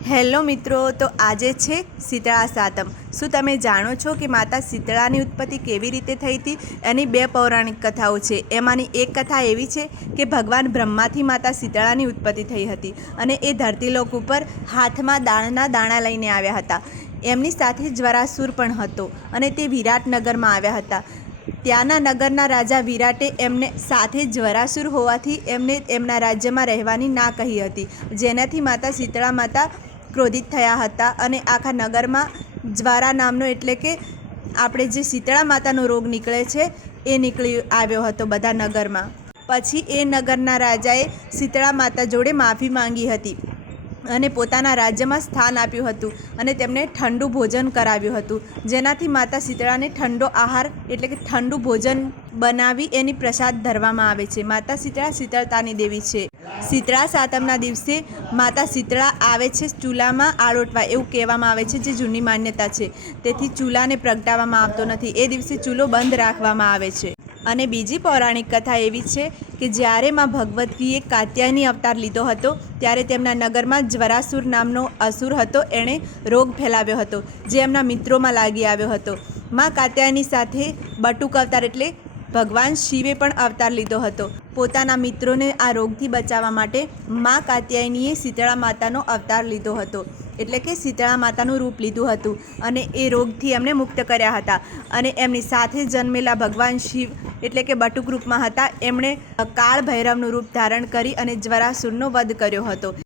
Hello મિત્રો, તો આજે છે શીતળા સાતમ। શું તમે જાણો છો કે માતા શીતળાની ઉત્પત્તિ કેવી રીતે થઈ હતી? એની બે પૌરાણિક કથાઓ છે। એમાંની એક કથા એવી છે કે ભગવાન બ્રહ્માથી માતા શીતળાની ઉત્પત્તિ થઈ હતી અને એ ધરતીલોક ઉપર હાથમાં દાળના દાણા લઈને આવ્યા હતા। એમની સાથે જ્વરાસુર પણ હતો અને તે વિરાટનગરમાં આવ્યા હતા। ત્યાંના નગરના રાજા વિરાટે એમને સાથે જ્વરાસુર હોવાથી એમને એમના રાજ્યમાં રહેવાની ના કહી હતી, જેનાથી માતા શીતળા માતા ક્રોધિત થયા હતા અને આખા નગરમાં જ્વારા નામનો એટલે કે આપણે જે શીતળા માતાનો રોગ નીકળે છે એ નીકળી આવ્યો હતો બધા નગરમાં। પછી એ નગરના રાજાએ શીતળા માતા જોડે માફી માંગી હતી અને પોતાના રાજ્યમાં સ્થાન આપ્યું હતું અને તેમને ઠંડુ ભોજન કરાવ્યું હતું, જેનાથી માતા શીતળાને ઠંડો આહાર એટલે કે ઠંડુ ભોજન બનાવી એની પ્રસાદ ધરવામાં આવે છે। માતા શીતળા શીતળતાની દેવી છે। શીતળા સાતમના દિવસે માતા શીતળા આવે છે ચૂલામાં આળોટવા, એવું કહેવામાં આવે છે, જે જૂની માન્યતા છે। તેથી ચૂલાને પ્રગટાવવામાં આવતો નથી, એ દિવસે ચૂલો બંધ રાખવામાં આવે છે। અને બીજી પૌરાણિક કથા એવી છે કે જ્યારે માં ભગવતીએ કાત્યાયની અવતાર લીધો હતો ત્યારે તેમના નગરમાં જ્વરાસુર નામનો અસુર હતો, એણે રોગ ફેલાવ્યો હતો જે એમના મિત્રોમાં લાગી આવ્યો હતો। માં કાત્યાયની સાથે બટુક અવતાર એટલે ભગવાન શિવે પણ અવતાર લીધો હતો। પોતાના મિત્રોને આ રોગથી બચાવવા માટે માં કાત્યાયનીએ શીતળા માતાનો અવતાર લીધો હતો, એટલે કે શીતળા માતાનું રૂપ લીધું હતું અને એ રોગથી એમને મુક્ત કર્યા હતા। અને એમની સાથે જન્મેલા ભગવાન શિવ એટલે કે બટુક રૂપમાં હતા, એમણે કાળ ભૈરવનું રૂપ ધારણ કરી અને જ્વરાસુરનો વધ કર્યો હતો।